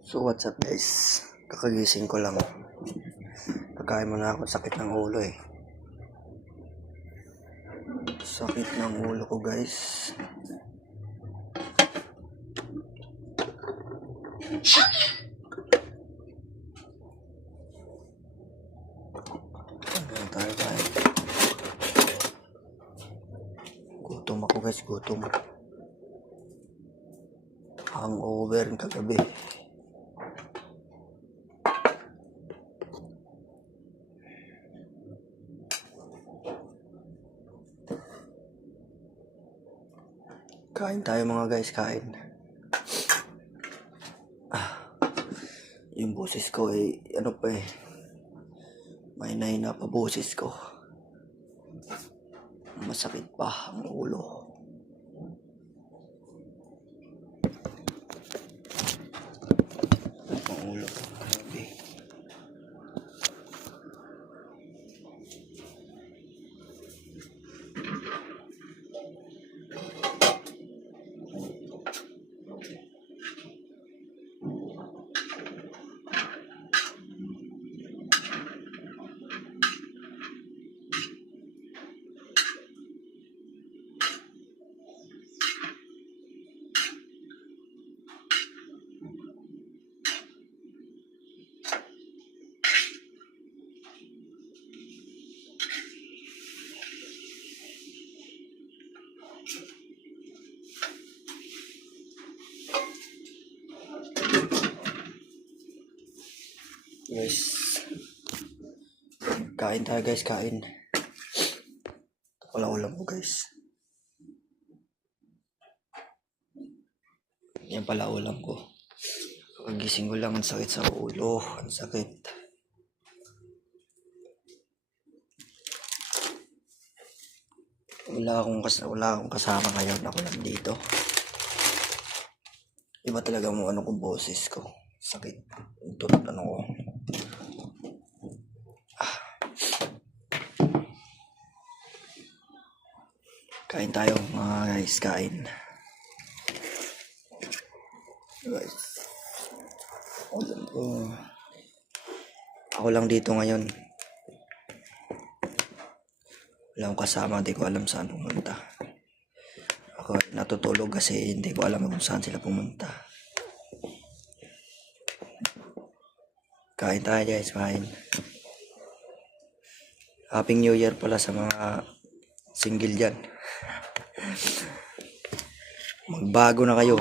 So what's up guys, kakagising ko lang. Kakain muna ako, sakit ng ulo eh. Sakit ng ulo ko guys. Ano tayo guys? Gutom ako guys, gutom. Hangover kagabi. Kain tayo mga guys, kain. Yung boses ko eh, ano pa eh. May na pa boses ko. Masakit pa ang ulo. Ang ulo ko. Grabe. Guys, kain tayo guys, kain. Ito pala ulam ko guys. Yan pala ulam ko. Kagising ko lang, ang sakit sa ulo, ang sakit. Wala akong kasama ngayon, ako lang dito. Iba talaga mo ano kung boses ko. Sakit. Tunod ano ko. Kain tayo mga guys, kain. Guys. Ako lang dito ngayon. Wala akong kasama, hindi ko alam saan pumunta. Ako natutulog kasi hindi ko alam kung saan sila pumunta. Kain tayo guys, kain. Happy New Year pala sa mga single dyan. Magbago na kayo.